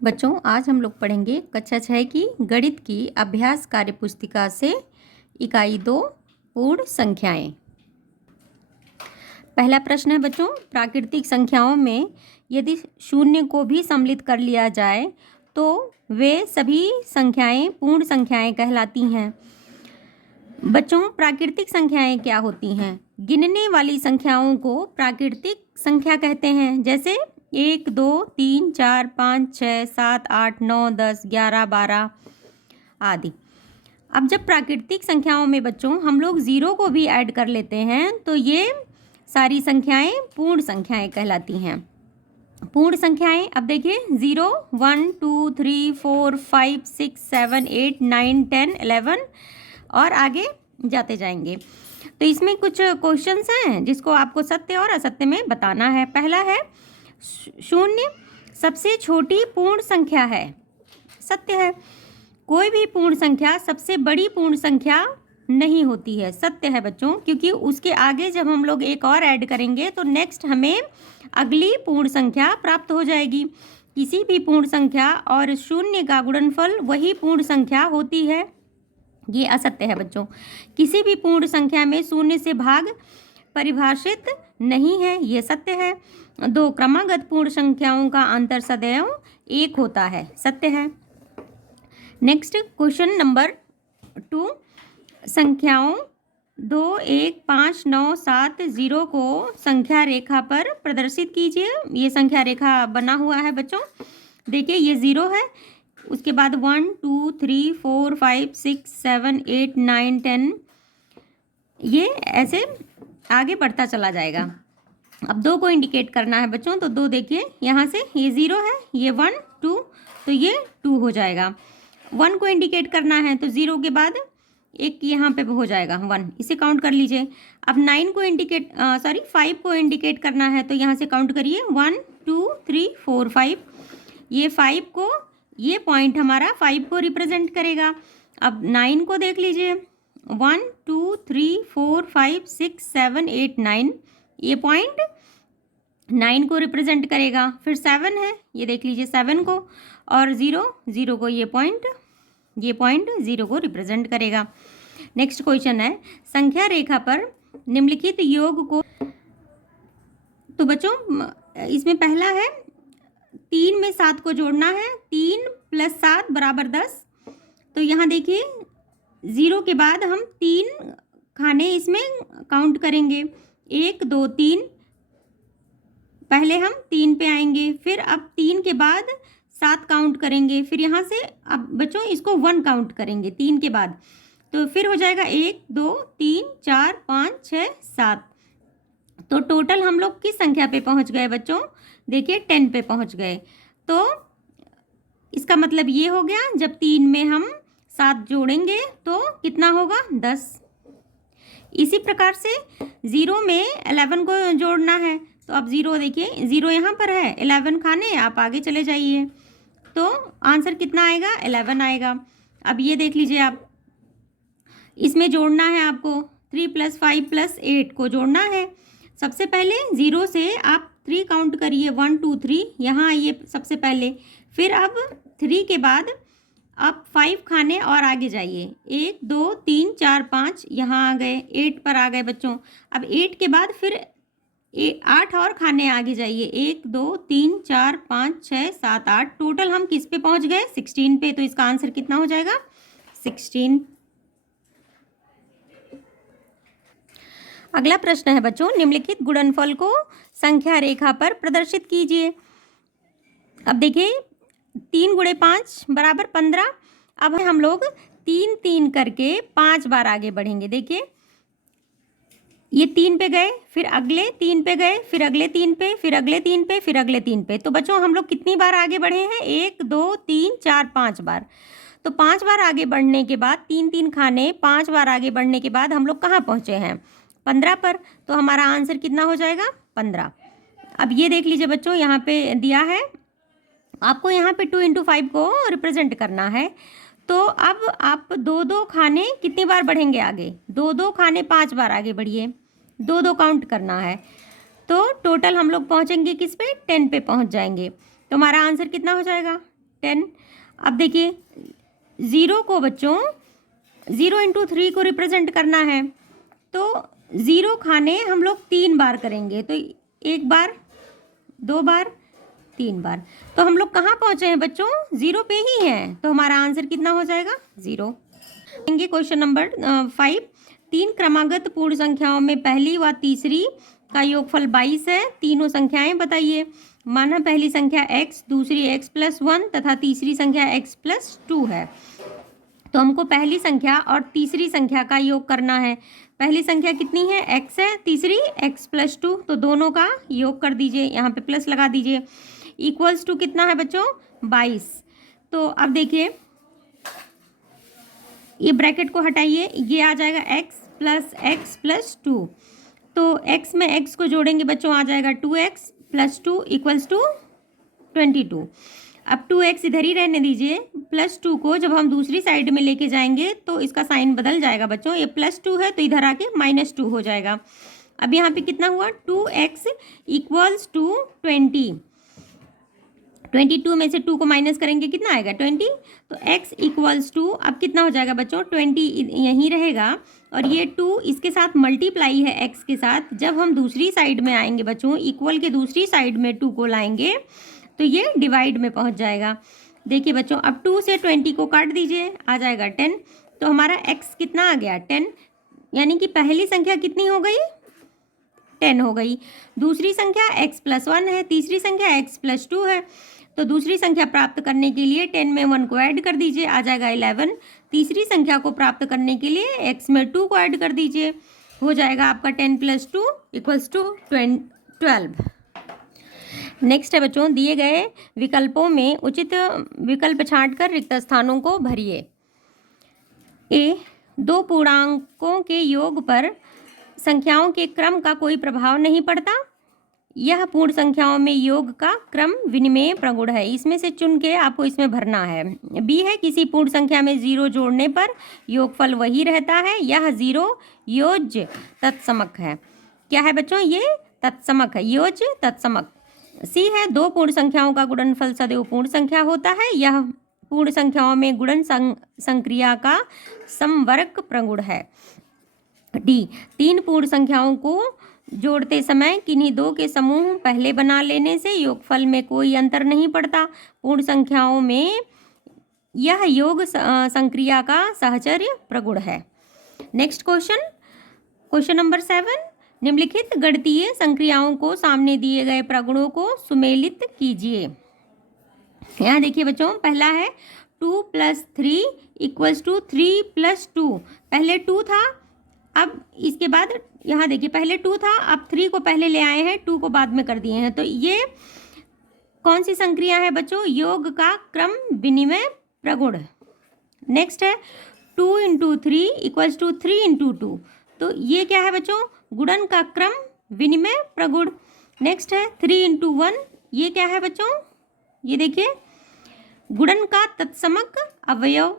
बच्चों, आज हम लोग पढ़ेंगे कक्षा 6 की गणित की अभ्यास कार्य पुस्तिका से इकाई 2 पूर्ण संख्याएं। पहला प्रश्न है बच्चों, प्राकृतिक संख्याओं में यदि शून्य को भी सम्मिलित कर लिया जाए तो वे सभी संख्याएं पूर्ण संख्याएं कहलाती हैं। बच्चों, प्राकृतिक संख्याएं क्या होती हैं? गिनने वाली संख्याओं को प्राकृतिक संख्या कहते हैं, जैसे 1, 2, 3, 4, 5, 6, 7, 8, 9, 10, 11, 12 आदि। अब जब प्राकृतिक संख्याओं में बच्चों हम लोग ज़ीरो को भी ऐड कर लेते हैं तो ये सारी संख्याएं पूर्ण संख्याएं कहलाती हैं। पूर्ण संख्याएं अब देखिए 0, 1, 2, 3, 4, 5, 6, 7, 8, 9, 10, 11 और आगे जाते जाएंगे। तो इसमें कुछ क्वेश्चंस हैं जिसको आपको सत्य और असत्य में बताना है। पहला है, शून्य सबसे छोटी पूर्ण संख्या है। सत्य है। कोई भी पूर्ण संख्या सबसे बड़ी पूर्ण संख्या नहीं होती है। सत्य है बच्चों, क्योंकि उसके आगे जब हम लोग एक और ऐड करेंगे तो नेक्स्ट हमें अगली पूर्ण संख्या प्राप्त हो जाएगी। किसी भी पूर्ण संख्या और शून्य का गुणनफल वही पूर्ण संख्या होती है। ये असत्य है बच्चों। किसी भी पूर्ण संख्या में शून्य से भाग परिभाषित नहीं है। ये सत्य है। दो क्रमागत पूर्ण संख्याओं का अंतर सदैव 1 होता है। सत्य है। नेक्स्ट क्वेश्चन नंबर 2, संख्याओं 2, 1, 5, 9, 7, 0 को संख्या रेखा पर प्रदर्शित कीजिए। ये संख्या रेखा बना हुआ है बच्चों। देखिए ये 0 है, उसके बाद 1, 2, 3, 4, 5, 6, 7, 8, 9, 10 ये ऐसे आगे बढ़ता चला जाएगा। अब 2 को इंडिकेट करना है बच्चों, तो 2 देखिए यहाँ से ये 0 है, ये 1, 2 तो ये 2 हो जाएगा। 1 को इंडिकेट करना है तो 0 के बाद एक यहाँ पे हो जाएगा 1, इसे काउंट कर लीजिए। अब 9 को 5 को इंडिकेट करना है तो यहाँ से काउंट करिए 1, 2, 3, 4, 5। ये 5 को, ये पॉइंट हमारा 5 को रिप्रेजेंट करेगा। अब 9 को देख लीजिए, 1, 2, 3, 4, 5, 6, 7, 8, 9 ये पॉइंट 9 को रिप्रेजेंट करेगा। फिर 7 है, ये देख लीजिए 7 को, और 0 को ये पॉइंट 0 को रिप्रेजेंट करेगा। नेक्स्ट क्वेश्चन है, संख्या रेखा पर निम्नलिखित योग को। तो बच्चों इसमें पहला है 3 में 7 को जोड़ना है। 3 + 7 = 10। तो यहाँ देखिए 0 के बाद हम 3 खाने इसमें काउंट करेंगे। 1, 2, 3। पहले हम 3 पे आएंगे, फिर अब 3 के बाद 7 काउंट करेंगे, फिर यहाँ से अब बच्चों इसको 1 काउंट करेंगे 3 के बाद। तो फिर हो जाएगा 1, 2, 3, 4, 5, 6, 7। तो टोटल हम लोग किस संख्या पे पहुँच गए बच्चों? देखिए 10 पे पहुँच गए। तो इसका मतलब ये हो गया, जब 3 में हम 7 जोड़ेंगे तो कितना होगा? 10। इसी प्रकार से 0 में 11 को जोड़ना है। तो अब 0 देखिए, 0 यहाँ पर है, 11 खाने, आप आगे चले जाइए तो आंसर कितना आएगा? 11 आएगा। अब ये देख लीजिए, आप इसमें जोड़ना है आपको 3 + 5 + 8 को जोड़ना है। सबसे पहले 0 से आप 3 काउंट करिए, 1, 2, 3 यहाँ आइए सबसे पहले। फिर अब 3 के बाद आप 5 खाने और आगे जाइए, 1, 2, 3, 4, 5 यहाँ आ गए, 8 पर आ गए बच्चों। अब 8 के बाद फिर 8 और खाने आगे जाइए, 1, 2, 3, 4, 5, 6, 7, 8। टोटल हम किस पे पहुंच गए? 16 पे। तो इसका आंसर कितना हो जाएगा? 16। अगला प्रश्न है बच्चों, निम्नलिखित गुणनफल को संख्या रेखा पर प्रदर्शित कीजिए। अब देखिए 3 × 5 = 15। अब हम लोग 3 3 करके 5 बार आगे बढ़ेंगे। देखिए ये 3 पे गए, फिर अगले 3 पे गए, फिर अगले 3 पे, फिर अगले 3 पे, फिर अगले 3 पे। तो बच्चों हम लोग कितनी बार आगे बढ़े हैं? 1, 2, 3, 4, 5 बार। तो 5 बार आगे बढ़ने के बाद 3 3 खाने 5 बार आगे बढ़ने के बाद हम लोग कहाँ पहुँचे हैं? 15 पर। तो हमारा आंसर कितना हो जाएगा? 15। अब ये देख लीजिए बच्चों, यहाँ पे दिया है आपको, यहाँ पे 2 × 5 को रिप्रेजेंट करना है। तो अब आप 2 खाने कितनी बार बढ़ेंगे आगे? 2 खाने 5 बार आगे बढ़िए, 2 काउंट करना है। तो टोटल हम लोग पहुँचेंगे किस पे? 10 पे पहुँच जाएंगे। तो हमारा आंसर कितना हो जाएगा? 10। अब देखिए 0 को बच्चों 0 × 3 को रिप्रेजेंट करना है, तो 0 खाने हम लोग 3 बार करेंगे, तो 1 बार, 2 बार, 3 बार। तो हम लोग कहाँ पहुँचे हैं बच्चों? 0 पे ही हैं, तो हमारा आंसर कितना हो जाएगा? 0। Question number 5। 3 क्रमागत पूर्ण संख्याओं में पहली व तीसरी का योगफल 22 है। तीनों संख्याएं बताइए। माना पहली संख्या x, दूसरी x+1 तथा तीसरी संख्या x+2 है। तो हमको पहली संख्या और तीसरी संख्या का योग करना है। पहली संख्या कितनी है? x है, तीसरी x+2, तो दोनों का योग कर दीजिए, यहाँ पे प्लस लगा दीजिए। इक्वल्स टू कितना है बच्चों? 22। तो अब देखिए ये ब्रैकेट को हटाइए, ये आ जाएगा x+x+2। तो x में x को जोड़ेंगे बच्चों, आ जाएगा 2x+2 = 22। अब 2x इधर ही रहने दीजिए, +2 को जब हम दूसरी साइड में लेके जाएंगे तो इसका साइन बदल जाएगा बच्चों। ये +2 है तो इधर आके -2 हो जाएगा। अब यहाँ पे कितना हुआ? 2x = 20। 22 में से 2 को माइनस करेंगे, कितना आएगा? 20। तो x = अब कितना हो जाएगा बच्चों? 20 यहीं रहेगा, और ये 2 इसके साथ मल्टीप्लाई है x के साथ। जब हम दूसरी साइड में आएंगे बच्चों, इक्वल के दूसरी साइड में 2 को लाएंगे तो ये डिवाइड में पहुंच जाएगा। देखिए बच्चों, अब 2 से 20 को काट दीजिए, आ जाएगा 10। तो हमारा x कितना आ गया? 10। यानी कि पहली संख्या कितनी हो गई? 10 हो गई। दूसरी संख्या x+1 है, तीसरी संख्या x+2 है। तो दूसरी संख्या प्राप्त करने के लिए 10 में 1 को ऐड कर दीजिए, आ जाएगा 11। तीसरी संख्या को प्राप्त करने के लिए x में 2 को ऐड कर दीजिए, हो जाएगा आपका 10 + 2 = 12। नेक्स्ट है बच्चों, दिए गए विकल्पों में उचित विकल्प छांटकर रिक्त स्थानों को भरिए। ए, 2 पूर्णांकों के योग पर संख्याओं के क्रम का कोई प्रभाव नहीं पड़ता। यह पूर्ण संख्याओं में योग का क्रम विनिमेय प्रगुण है। इसमें से चुन के आपको इसमें भरना है। बी है, किसी पूर्ण संख्या में 0 जोड़ने पर योगफल वही रहता है। यह 0 योज्य तत्समक है। क्या है बच्चों? ये तत्समक है, योज्य तत्समक। सी है, 2 पूर्ण संख्याओं का गुणनफल सदैव पूर्ण संख्या होता है। यह पूर्ण संख्याओं में गुणन संक्रिया का समवर्ग प्रगुण है। डी, 3 पूर्ण संख्याओं को जोड़ते समय किन्हीं 2 के समूह पहले बना लेने से योगफल में कोई अंतर नहीं पड़ता। पूर्ण संख्याओं में यह योग संक्रिया का सहचर्य प्रगुण है। Next question number 7। निम्नलिखित गणितीय संक्रियाओं को सामने दिए गए प्रगुणों को सुमेलित कीजिए। यहाँ देखिए बच्चों, पहला है 2 + 3 = 3 + 2। पहले 2 था, अब इसके बाद यहाँ देखिए पहले 2 था, अब 3 को पहले ले आए हैं, 2 को बाद में कर दिए हैं। तो ये कौन सी संक्रिया है बच्चों? योग का क्रम विनिमय प्रगुण। नेक्स्ट है 2 × 3 = 3 × 2। तो ये क्या है बच्चों? गुणन का क्रम विनिमय प्रगुण। नेक्स्ट है 3 × 1। ये क्या है बच्चों? ये देखिए गुणन का तत्समक अवयव।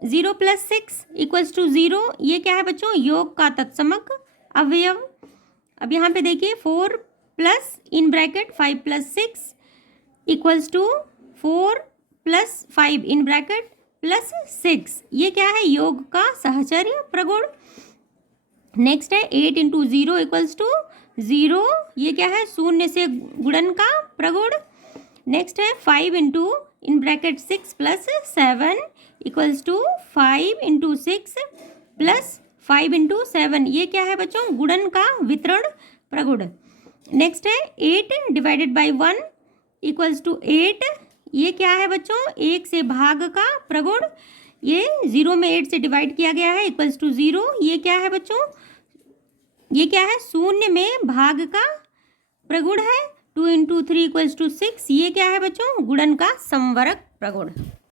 0 + 6 = 0। ये क्या है बच्चों? योग का तत्समक अवयव। अब यहाँ पे देखिए 4 + (5 + 6) = 4 + 5 +6। ये क्या है? योग का सहचर्य प्रगुण। नेक्स्ट है 8 × 0 = 0। ये क्या है? शून्य से गुणन का प्रगुण। नेक्स्ट है 5 × (6 + 7) = 5 × 6 + 5 × 7। ये क्या है बच्चों? गुणन का वितरण प्रगुण। नेक्स्ट है 8 ÷ 1 = 8। ये क्या है बच्चों? 1 से भाग का प्रगुण। ये 0 में 8 से डिवाइड किया गया है, = 0। ये क्या है बच्चों? ये क्या है? शून्य में भाग का प्रगुण है। 2 × 3 = 6। ये क्या है बच्चों? गुणन का समवर्ग प्रगुण।